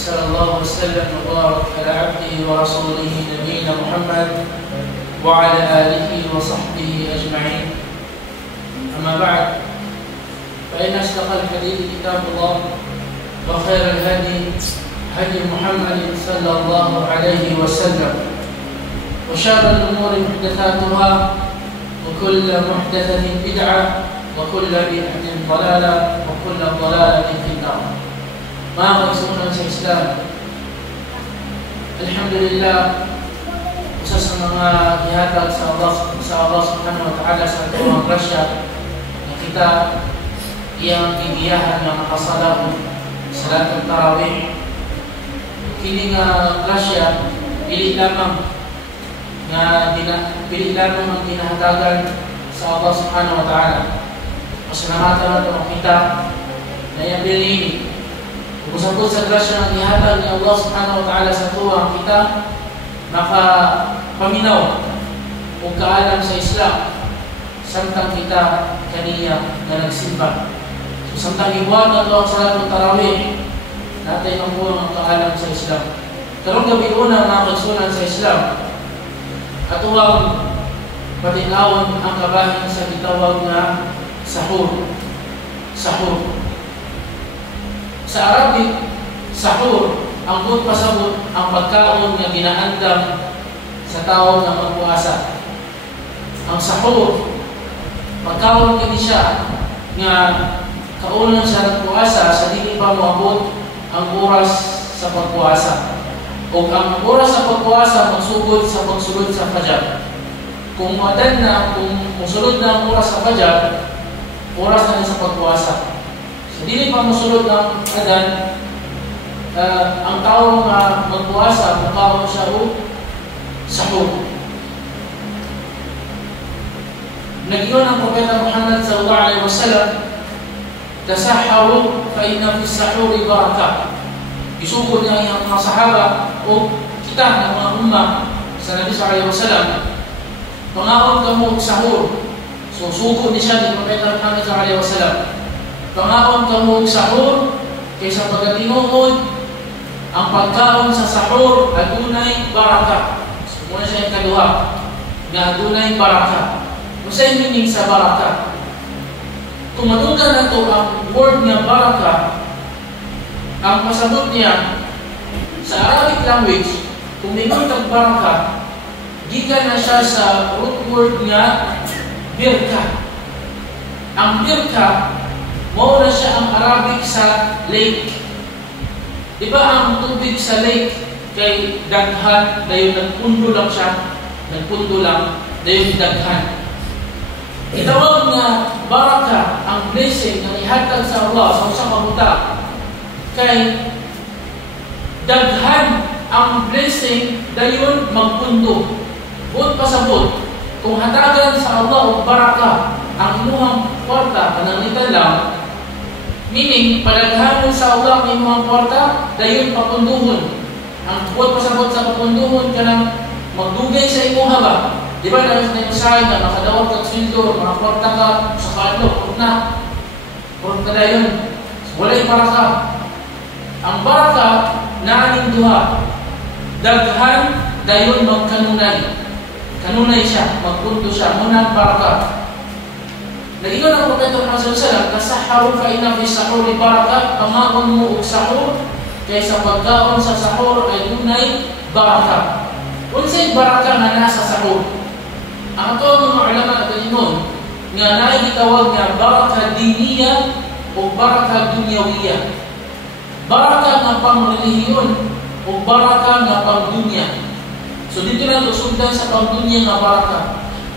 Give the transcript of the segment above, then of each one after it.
صلى الله وسلم وبارك على عبده ورسوله نبينا محمد وعلى آله وصحبه أجمعين. أما بعد، فإن أصدق الحديث كتاب الله، وخير الهدي هدي محمد صلى الله عليه وسلم، وشر الأمور محدثاتها، وكل محدثة بدعة، وكل بدعة ضلالة، وكل ضلالة في النار. Mga kaisunan sa Islam, alhamdulillah, isa sa mga gihatag sa Allah subhanahu wa ta'ala sa tuwang grasya na kita iyang gigiyahan ng makasalam salat ng tarawih. Kini nga grasya pili lamang ang ginahatagan sa Allah subhanahu wa ta'ala. Pasalamatan nato kita na iyang bilhin. Usapot sa grasya ng ihatag ni Allah subhanahu wa ta'ala sa tuwang kita makapaminaw o kaalam sa Islam samtang kita kaniya na nagsimba. So samtang ibuan na ito ang salat ng tarawih, natin ang buong kaalam sa Islam. Karong gabi una mga kaisunan sa Islam, atuwang patinawon ang kabahin sa gitawag na sahur. Sahur. Sa Arabic, sahur, ang good pasabot, ang pagkaon na ginaandam sa tao na magpuasa. Ang sahur, pagkaon kini siya nga kaunon sa nagpuasa sa dili pa moabot ang oras sa pagpuasa. O ang oras sa pagpuasa magsugod sa pagsulod sa Fajr. Kung madan na, kung musulod na ang oras sa Fajr, oras na sa pagpuasa. So dili pa musulod ng adan, ang tao nga magpuasa, mukhaon siya o sahur. Nagyon ang Propeta Muhammad sallallahu alaihi wasallam, tasahharu fa inna fi sahuri barakah. Isugod niya ang mga sahaba o kita ng mga ummah sa Nabi sallallahu alaihi wasallam, pangaon kamo sahur. So sugod ni siya ni Propeta Muhammad sallallahu alaihi wasallam, pangaon kamo sahur kaysa pagatinuod ang pagkaon sa sahur adunay baraka. So muna siya yung kaduha na adunay baraka. Masay meaning sa baraka. Kung matunggan na ito ang word niya baraka, ang pasabot niya sa Arabic language, kung mingon kag baraka, gikan na siya sa root word nga birka. Ang birka, mao na siya ang Arabic sa lake. Diba ang tubig sa lake kay daghan, dayon nagpundo lang siya, nagpundo lang, dayon daghan. Itawag nga baraka, ang blessing na ihatag sa Allah sa usang kabuta, kay daghan ang blessing dayon magpundo. Buot pasabot, kung hatagan sa Allah o baraka ang imuhang kwarta panangitan lang, meaning padaghanon sa Allah ang imuhang kwarta dayon papunduhon. Ang buot pasabot sa papunduhon kanang magdugay sa imuha ba? Di ba na yung usahay na makadawag kag sweldo, mga kwarta ka sa kadlo, kurna dayon. Walay baraka. Ang baraka naaning duha, daghan dayon magkanunay. Kanunay siya, magpunto siya, munang baraka. Nagingon ang Propeta Muhammad sallallahu alaihi wasallam, tasahharu fa inna fi sahuri baraka, pangaon mo og sahur kaysa pagkaon sa sahur ay dunay baraka. Unsay baraka nga nasa sahur? Ang ato mga ulama ganingon nga naay gitawag nga baraka diniya o baraka dunyawiya. Baraka nga pang-relihiyon o baraka nga pang-dunya. So dito na ito sundan sa pang-dunya nga baraka.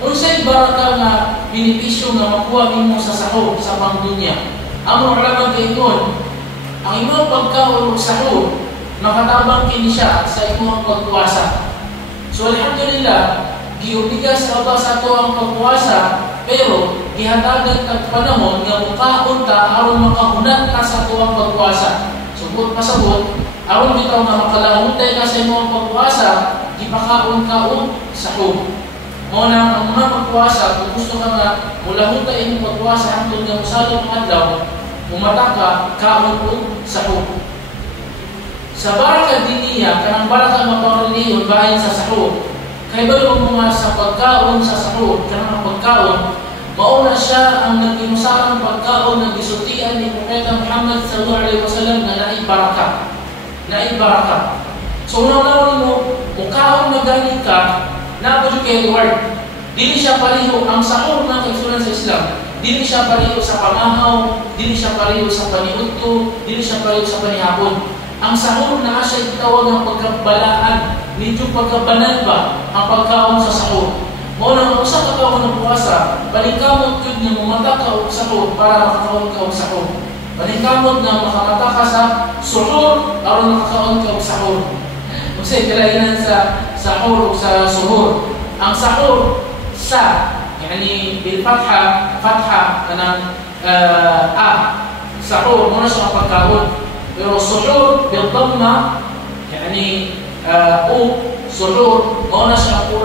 Unsay baraka nga benepisyo nga makuha nimo sa sahur sa pang-dunya? Ang mga ulama ganingon, ang imong pagkaon og sahur makatabang kini siya sa imong pagpuasa. So alhamdulillah, giubiga sa Allah sa ato ang pagpuasa, pero gihatagan kag panahon nga mukaon ta aron makahunat ka sa ato ang pagpuasa. Sugod pasabot, aron bitaw nga makalahutay ka sa imong pagpuasa, gipakaon ka og sahur. Mao na ang mga pagpuasa, kung gusto ka nga mulahutay imong pagpuasa hangtod nga mosadong adlaw, umata ka kaon og sahur. Sa baraka diniya, kanang baraka mapangliyon bahin sa sahur. Kaya ba yung mga sa pagkaon sa sahur, kanang pagkaon, mauna siya ang nag-inusarang pagkaon ng gisultian ni Propeta Muhammad sallallahu alaihi wasallam na naibaraka. Naibaraka. So unaw-unaw mo, mukaon na galing ka, nabod kay Edward. Dili siya pariho ang sahur na kaisulan sa Islam. Dili siya pariho sa pamahaw, dili siya pariho sa paniudto, dili siya pariho sa panihapon. Ang sahur na siya itawag ng pagkabalaan, medyo pagkabanan ba ang pagkaon sa sahur. Muna ang usa ka taon ng puasa, balingkamot yun na mamata ka og sahur para makakaon ka og sahur. Balingkamot na makamata ka sa suhur aron makakaon ka og sahur. Kasi kailangan sa sahur o sa suhur. Ang sahur sa, yani bil fatha kanang sahur muna siya ang pagkaon. Pero suhur bil dhamma, yani suhur muna siya ang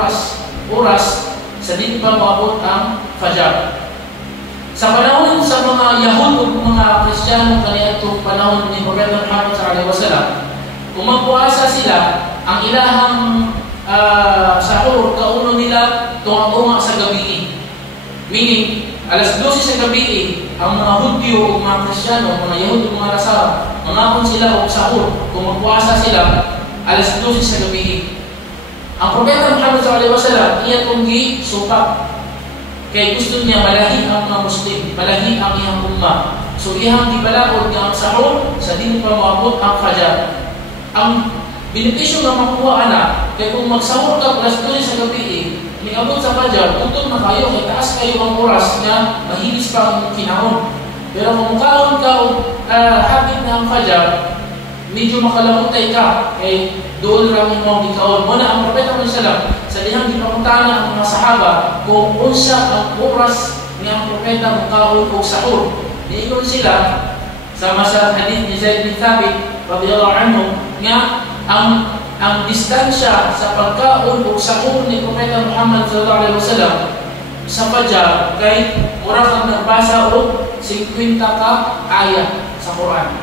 oras sa din pa maabot ang fajar. Sa panahon sa mga Yahud o mga Kristiyano kaniadtong panahon ni Propeta Muhammad sallallahu alaihi wasallam, kung magpuasa sila, ang ilahang sahur kauno nila tunga sa gabi. Meaning, alas 12 sa gabi, ang mga Hudyo o mga Kristiyano, mga Yahud o mga Nasara, mangakon sila o sahur. Kung magpuasa sila, alas 12 sa gabi. Ang Propeta Muhammad sallallahu alaihi wasallam, iya kong gisupak. Kaya gusto niya malahi ang mga Muslim, malahi ang iyang umma. So iyang gibalaod nga ang sahur sa din pa maabot ang fajar. Ang benepisyo nga makuha ana, kaya kung magsahur ka alas 12 sa gabi, niabot sa fajar, utol na kayo, kaya taas kayo ang oras na mahilis pa ang kinahon. Pero kung kaon ka habit na ang fajar, medyo makalamutay ka, doon lang mo gikaon. Muna ang Propeta Muhammad sallallahu alaihi wasallam sa dihang gipangutana ang mga sahaba kung unsa ang oras nga ang propeta mukaon og sahur. Niingon sila sa masa hadith ni Zaid bin Thabit radhiyallahu anhu nga ang distansya sa pagkaon og sahur ni Propeta Muhammad sallallahu alaihi wasallam sa fajar kay mura kang nagbasa og 50 ka ayat sa Quran.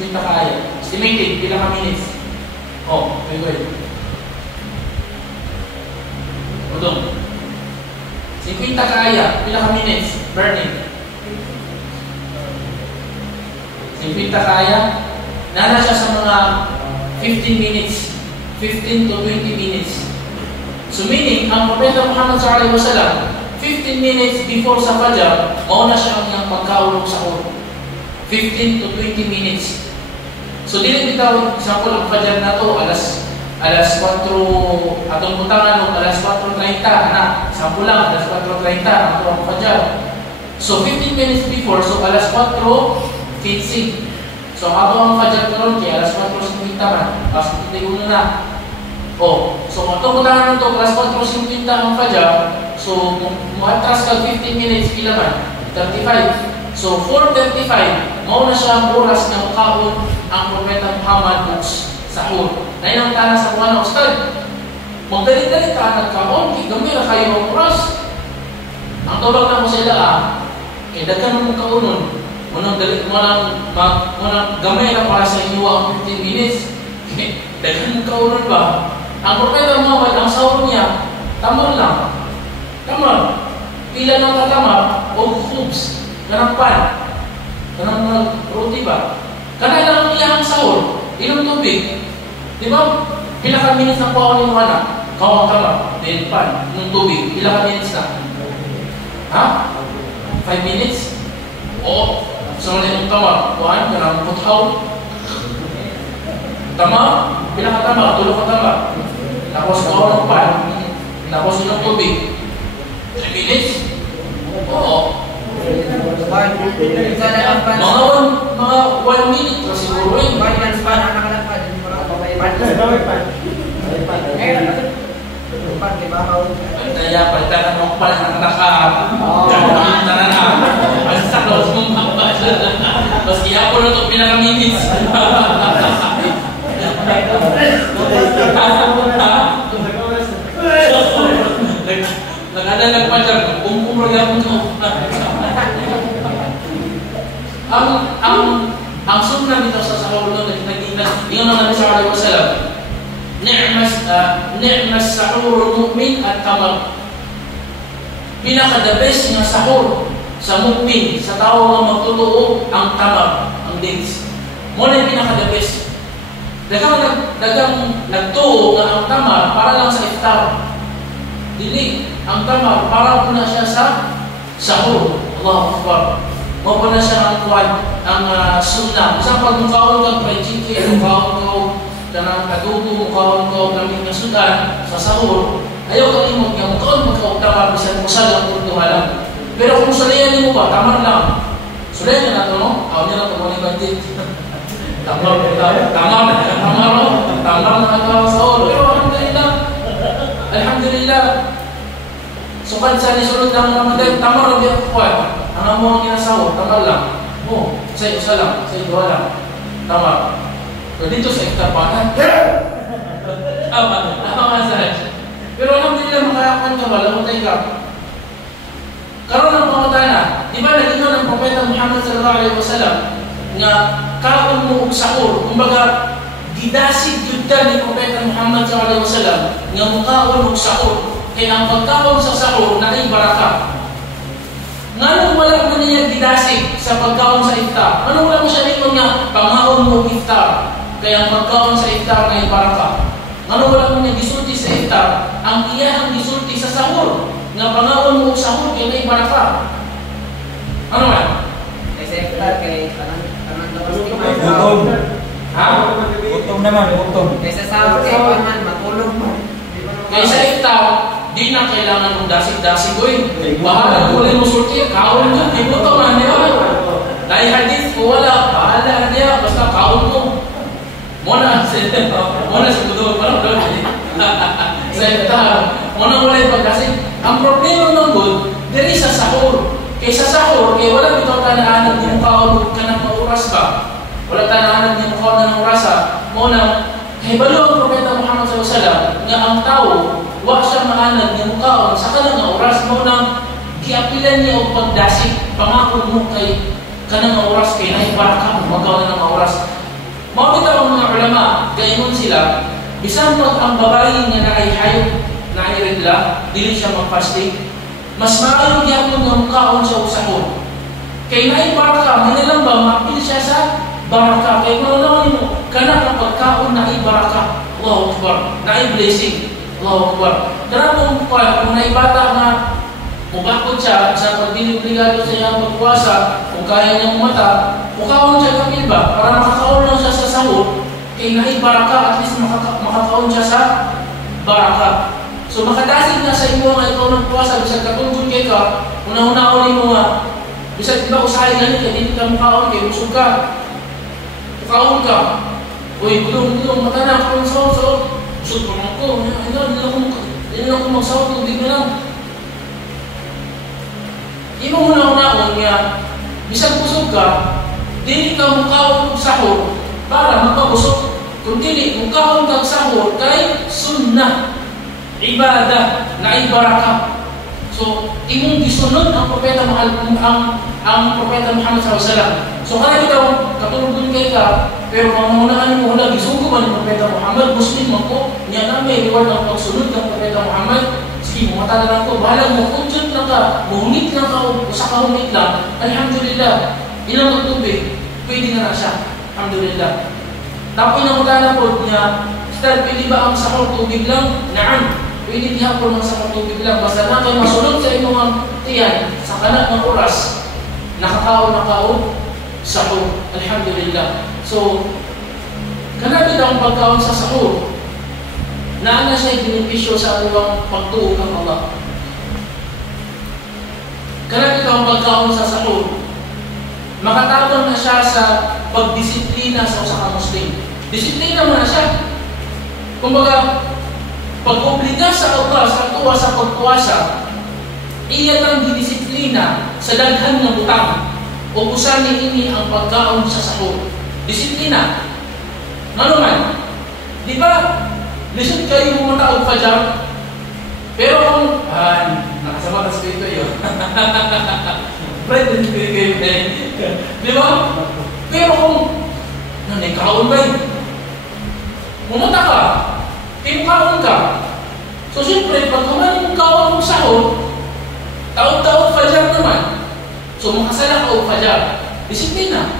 50 ka ayat. Estimated pila ka minutes. Wait. Udong. 50 ka ayat, pila ka minutes? Burning. 50 ka ayat, nana siya sa mga 15 minutes. 15 to 20 minutes. So meaning, ang Propeta Muhammad sallallahu alaihi wasallam, 15 minutes before sa fajar, mauna siya ang iyang pagkaulog sa sahur. 15 to 20 minutes. So dili bitaw example ang fajar na to alas 4 atong butangan og alas 4:30 ana sample lang alas 4:30 ang fajar. So 15 minutes before, so alas 4:15. So ato ang fajar karon kay alas 4:50 man. Pas tigulo na. So atong butangan to alas 4:50 ang fajar. So mo-atras ka 15 minutes pila man? 35. So 4:35 mao na siya ang oras nga mukaon ang Propeta Muhammad og sahur. Nayon ang tana sa kuha ustad. Magdali-dali ka nagkaon, gamay ra kayo ang oras. Ang tawag na mo sila daghan mo kaunon. Munang dali mo nang gamay ra para sa inyo ang 15 minutes. Daghan mo kaunon ba? Ang Propeta Muhammad ang sahur niya tamar lang. Tamar. Pila ng katamar o khubs, kanang pan, kanang roti ba? Kanang lang iyang sahur, inom tubig. Di ba? Pila ka minutes na kuha ni Mana? Kawang kama, then pan, inom tubig. Pila ka minutes na? 5 minutes? So na inom tama. Kuhaan, kanang puthaw. Tama? Pila ka tama? Tulo ka tama. Tapos kuha ng pan. Tapos inom tubig. 3 minutes? Oo. Mga 1 minute na siguro yun. Kaya palitan mo pala ng gagawin na na. Basta close mo mabasa. Mas kaya po na ito pinaka-minutes. Nagkada nagpadyar, umuraga mo ito. Ang sunna dito sa sahur doon, naging Ingat Nabi sallallahu alaihi wasallam, ni'mas sahurul mu'min at-tamar. Pinaka the best nga sahur sa mu'min, sa tao nga magtotoo, ang tamar, ang dates. Mo na pinaka the best. Dagang nagtuo nga ang tamar para lang sa iftar. Dili, ang tamar para po na siya sa sahur. Allahu Akbar. Mo po na siya ang sunnah. Isang pag mukhaon ka, fried chicken, mukhaon ka, kanang adobo, mukhaon ka, gamit na sudan, sa sahur, ayaw ka limot nga, mukhaon magkaugtamar, bisan musal ang kurtuhalang. Pero kung sulayan mo ba, tamar lang. Sulayan na ito, no? Ako nila kung mali bandit. Tamar na ito sa sahur. Pero alhamdulillah, so kan sa nisulod ng Ramadan, tamar ang biyak kuwan. Ang among kinasahur, tamar lang. Sa isa lang, sa iba lang. Tamar. Pero dito sa iktapanan, pero alhamdulillah, makayakan ka ba? Lamutay ka. Karoon ng pamatana, di ba nagino ng Propeta Muhammad sallallahu alaihi wasallam nga kaon mo og sahur, kumbaga gidasid jud ni Propeta Muhammad sallallahu alaihi wasallam nga mukaon og sahur, kaya ang pagkaon sa sahur na ay baraka. Nganong wala mo niya gidasid sa pagkaon sa iftar? Nganong wala mo siya dito nga pangaon mo og iftar, kaya ang pagkaon sa iftar na ay baraka? Nganong wala mo niya gisulti sa iftar, ang iyahang gisulti sa sahur nga pangaon mo og sahur kaya na ay baraka? Ano man? Sa iftar kay tanan Gutom. Gutom naman, gutom. Kaysa sahur kay man matulog mo. Kaysa iftar, di na kailangan ng dasig-dasig, oy. Bahala mo ulit mo sulti, kaon mo, di mo ito man niya. Dahil hadith ko wala, bahala niya, basta kaon mo. Muna sa budol, parang doon. Sa iftar, muna ulit pagdasig. Ang problema ng good, diri sa sahur. Kaysa sahur, kaya wala bitaw tanaanan, di mo kaon ka ng mauras ba? Wala tanaanan, di mo kaon ng orasa. Muna, kaya balo ang Propeta Muhammad SAW nga ang tao, wa siya maanad nga mukaon sa kanang oras mo nang giapilan niya og pagdasig, pangako mo kay kanang oras kay nay baraka mo magawa ng oras. Mao bitaw ang mga ulama, gayon sila, bisan pag ang babae nga naay hayop, naay regla, dili siya mag-fasting, mas maayo gyapon nga mukaon siya og sahur. Kay nay baraka, manilang ba maapil siya sa baraka, kay naman mo kanang pagkaon na ay baraka. Allahu Akbar, na ay blessing. Allahu Akbar. Daramong kung naibata nga mubakot siya sa pagdili-obligado sa iyang pagpuasa, kung kaya niyang mata, mukaon siya kapil ba? Para makakaon lang siya sa sahur, kay naay baraka, at least makakaon siya sa baraka. So makadasig na sa imo nga ikaw nagpuasa, bisag katungkol kay ka, una-una mo nga, bisag iba usahay ganit, kaya hindi ka mukaon, kaya busog ka. Mukaon ka. Uy, gulong, mata na ako ng sahur. Busog pa ako. Hindi lang ako magsahur, tubig na lang. Imo una-unaon nga, bisag busog ka, dili ka mukaon og sahur para magpabusog. Kung dili, mukaon kag sahur kay sunnah, ibadah, na ibaraka. So, imong gisunod ang Propeta Muhammad SAW. So, kaya ikaw, katulog kay ka, pero pamunaan mo wala, gisugo man ang Propeta Muhammad, Muslim ako, niya na may reward ang pagsunod ng Propeta Muhammad. Sige, mumata na lang ko, bahala mo, kung dyan na ka, muhungit lang ka, o sa kahungit lang, alhamdulillah, ilang magtubig, pwede na siya, alhamdulillah. Tapos nakuta na po niya, Ustad, pwede ba ang sahur tubig lang? Naan. Pwede diha po ng sahur tubig lang. Basta na kayo masunod sa inyong tiyan, sa kanak ng oras, nakakaon, sahur. Alhamdulillah. So, kanapit ang pagkaon sa sahur, na siya benepisyo sa anuang pagtuo ng Allah. Kanapit ang pagkaon sa sahur, makatabang na siya sa pagdisiplina sa usa ka Muslim. Disiplina mo na siya. Kumbaga, pag-obliga sa Allah sa tuwa sa pagpuasa, iya ang didisiplina sa daghan ng butang o usan ini ang pagkaon sa sahur. Disiplina. Ano man? Di ba, lisod kayo pumunta og fajar, pero kung, nakasama ka sa dito yun. Friend, di ba? Pero kung, nanikaon ba yun? Mumunta ka, timukaon ka. So siyempre, pag kumain mong kaon mong sahod, taon-taon fajar naman. So makasala ka o fajar. Disiplina.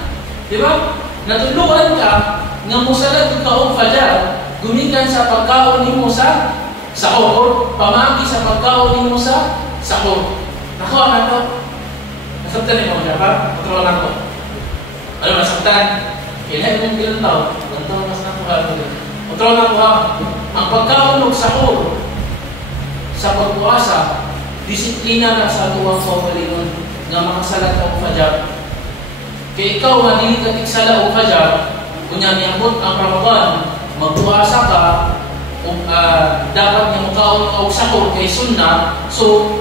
Di ba? Natuluan ka nga musalag ka o fajar, gumikan sa pagkaon nimo sa sahod, pamagi sa pagkaon nimo sa sahod. Nakuha na to. Nasabtan mo siya pa? Kontrol na to. Ano nasabtan? Kailan mong bilang tao? Ang tao mas nakuha ko. Kontrol na ko ha. Ang pagkaon ng sahod sa pagpuasa, disiplina na sa tuwang kaugalingon nga makasalat o fajar. Kaya ikaw nga dili ka tigsala o fajar, kunya niabot ang Ramadan, magpuasa ka, dapat niya mukaon o sahod kay sunna, so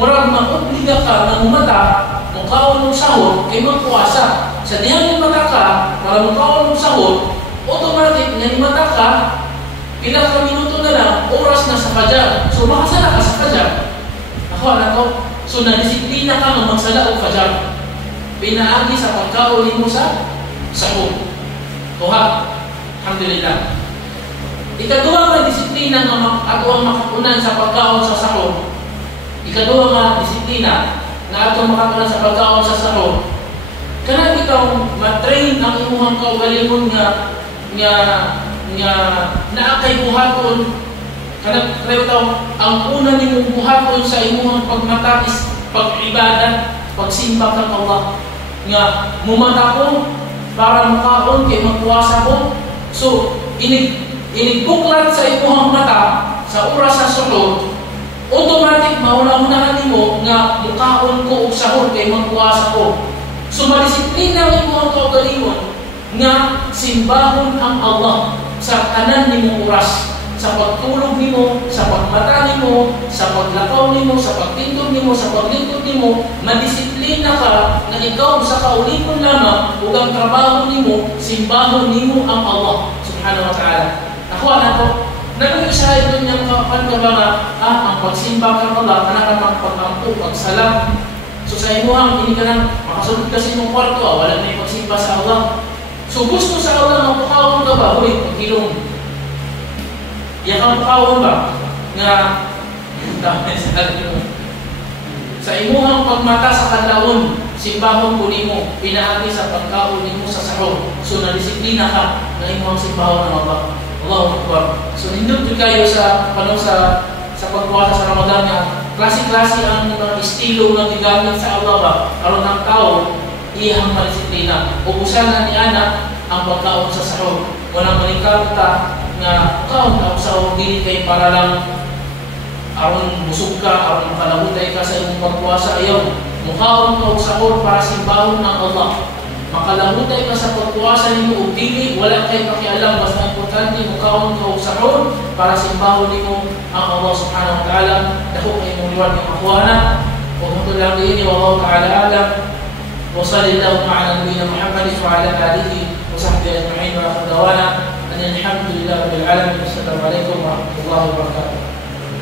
murag maobliga ka na umata, mukaon o sahod kay magpuasa. Sa diyan yung mata ka, para mukaon o sahod, automatic nga yung mata ka, ilang ka minuto na lang, oras na sa fajar. So makasala ka sa fajar. Nakuha na to. So nadisiplina ka ng magsala o fajar. Pinaagi sa pagkaulin mo sa sahod. Tuha. Alhamdulillah. Ikaduha nga disiplina nga ato ang makakunan sa pagkaon sa sahod. Ikaduha nga disiplina na ato makakunan sa pagkaon sa sahod. Kana ikaw matrain ang imuhang kaugalingon nga naakay buhaton kanang tayo ang una nimong buhaton sa imong pagmatakis, pag-ibada, pagsimba kang Allah nga mumata ko para makaon kay magpuasa ko. So inigbuklat sa imong mata sa oras sa sulod, automatic mauna-unahan nimo nga mukaon ko og sahur kay magpuasa ko. So madisiplina ang imong kaugalingon nga simbahon ang Allah sa tanan nimong oras, sa pagtulog nimo, sa pagmata nimo, sa paglakaw nimo, sa pagtindog nimo, sa paglingkod nimo, madisiplina ka na ikaw sa kaulikon lamang ug ang trabaho nimo simbahon nimo ang Allah subhanahu wa ta'ala. Nakuha na to. Nag-uisa ito niyang kapan ka ba nga, ang pagsimba kang Allah, kanang pagpampo, pagsalam. So sa imuhang, hindi ka nang makasunod kasi mong kwarto, wala na yung pagsimba sa Allah. So gusto sa Allah mapukawon ka ba? Uy, pagkilong. Iyan ka mapukawon ba? Nga, sa imuhang pagmata sa kadlawon, simbahon ko nimo, pinaagi sa pagkaon nimo sa sahod. So nadisiplina ka na imuhang simbahon ng Allah. Allahu Akbar. So nindot din kayo sa panong sa pagpuasa sa Ramadan nga, klase-klase ang mga estilo na gigamit sa Allah ba? Karon ang tao, iyang madisiplina. Ubusan na ni anak ang pagkaon sa sahod. Walang manikapta nga kaon ang sahod dili kay para lang aron busog ka, aron makalabutay ka sa imong pagpuasa. Ayaw, mukaon ka og sahod para simbahon ng Allah. Makalabutay ka sa pagpuasa nimo og dili, wala kay pakialam, basta importante mukaon ka og sahod para simbahon nimo ang Allah subhanahu wa ta'ala. Dako kay mong liwat nga makuha na. Kung ito lang din, wallahu ta'ala alam. وصلى الله على نبينا محمد وعلى اله وصحبه اجمعين واخر دعوانا ان الحمد لله رب العالمين. السلام عليكم ورحمه الله وبركاته.